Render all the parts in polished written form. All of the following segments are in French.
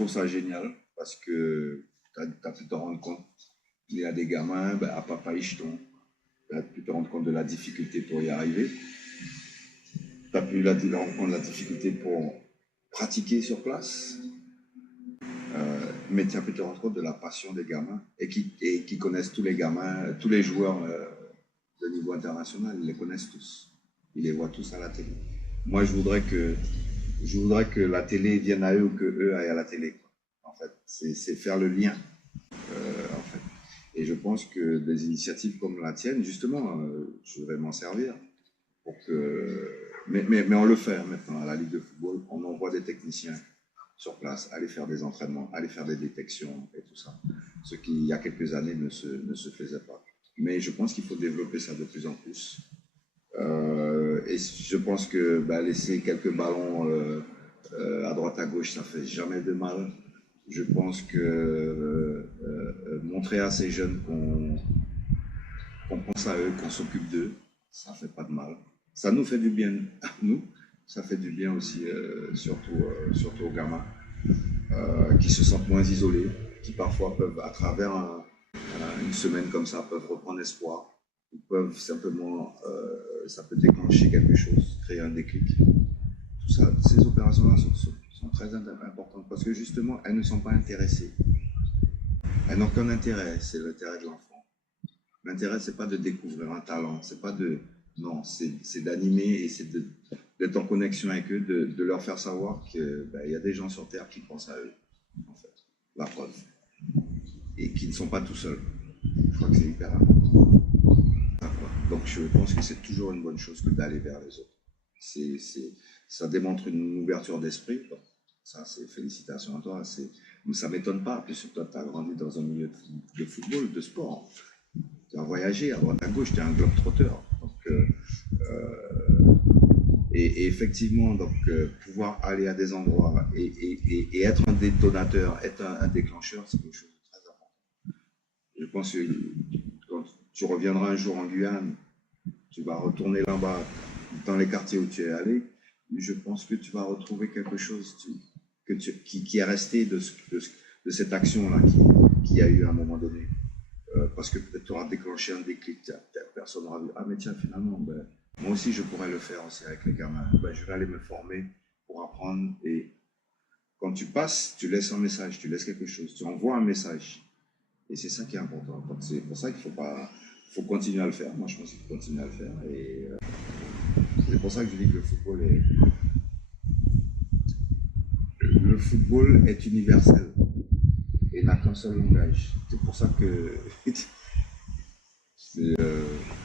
trouve ça génial parce que tu as pu te rendre compte, il y a des gamins à Papa Icheton, tu as pu te rendre compte de la difficulté pour y arriver. Tu as pu te rendre compte de la difficulté pour pratiquer sur place. Mais tu as pu te rendre compte de la passion des gamins et qui connaissent tous les gamins, tous les joueurs de niveau international, ils les connaissent tous. Ils les voient tous à la télé. Moi, je voudrais que la télé vienne à eux ou que eux aillent à la télé. En fait, c'est faire le lien. En fait. Et je pense que des initiatives comme la tienne, justement, je vais m'en servir. Pour que... mais on le fait maintenant à la Ligue de football. On envoie des techniciens sur place, aller faire des entraînements, aller faire des détections et tout ça. Ce qui, il y a quelques années, ne se faisait pas. Mais je pense qu'il faut développer ça de plus en plus. Et je pense que laisser quelques ballons à droite à gauche, ça fait jamais de mal. Je pense que montrer à ces jeunes qu'on pense à eux, qu'on s'occupe d'eux, ça fait pas de mal. Ça nous fait du bien à nous, ça fait du bien aussi, surtout aux gamins qui se sentent moins isolés, qui parfois peuvent, à travers une semaine comme ça, peuvent reprendre espoir, ou peuvent simplement, ça peut déclencher quelque chose, créer un déclic. Tout ça, ces opérations-là sont très importantes parce que justement, elles ne sont pas intéressées. Elles n'ont qu'un intérêt, c'est l'intérêt de l'enfant. L'intérêt, c'est pas de découvrir un talent, c'est pas de... Non, c'est d'animer et c'est d'être en connexion avec eux, de leur faire savoir qu'il y a des gens sur Terre qui pensent à eux, en fait. La preuve. Et qui ne sont pas tout seuls. Je crois que c'est hyper important. Donc je pense que c'est toujours une bonne chose que d'aller vers les autres. Ça démontre une ouverture d'esprit. Ça, c'est félicitations à toi. Ça ne m'étonne pas, puisque toi, tu as grandi dans un milieu de football, de sport. Tu as voyagé à droite à gauche, tu es un globe-trotteur. Et effectivement, pouvoir aller à des endroits et être un détonateur, être un déclencheur, c'est quelque chose de très important. Je pense que quand tu reviendras un jour en Guyane, tu vas retourner là-bas, dans les quartiers où tu es allé, je pense que tu vas retrouver quelque chose qui est resté de cette action-là qu'il y a eu à un moment donné. Parce que peut-être tu auras déclenché un déclic, personne aura dit « Ah mais tiens, finalement, moi aussi je pourrais le faire aussi avec les gamins. Je vais aller me former pour apprendre. » Et quand tu passes, tu laisses un message, tu laisses quelque chose, tu envoies un message. Et c'est ça qui est important. C'est pour ça qu'il faut continuer à le faire. Moi je pense qu'il faut continuer à le faire. Et c'est pour ça que je dis que le football est universel et n'a qu'un seul langage. C'est pour ça que c'est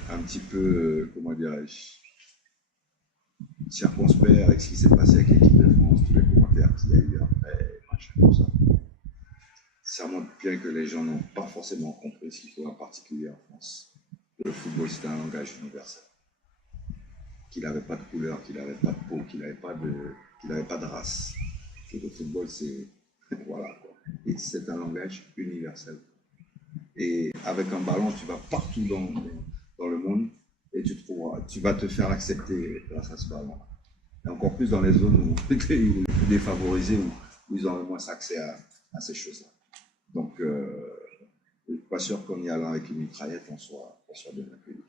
un petit peu, comment dirais-je, circonspect avec ce qui s'est passé avec l'équipe de France, tous les commentaires qu'il y a eu après, machin, tout ça. Ça montre bien que les gens n'ont pas forcément compris ce qu'il faut en particulier en France. Le football, c'est un langage universel. Qu'il n'avait pas de couleur, qu'il n'avait pas de peau, qu'il n'avait pas de race. Et le football, c'est... voilà, quoi. Et c'est un langage universel. Et avec un ballon, tu vas partout dans le monde et tu vas te faire accepter grâce à ce ballon. Et encore plus dans les zones où défavorisées, où ils ont le moins accès à ces choses-là. Donc, je ne suis pas sûr qu'en y allant avec une mitraillette, on soit bien accueilli.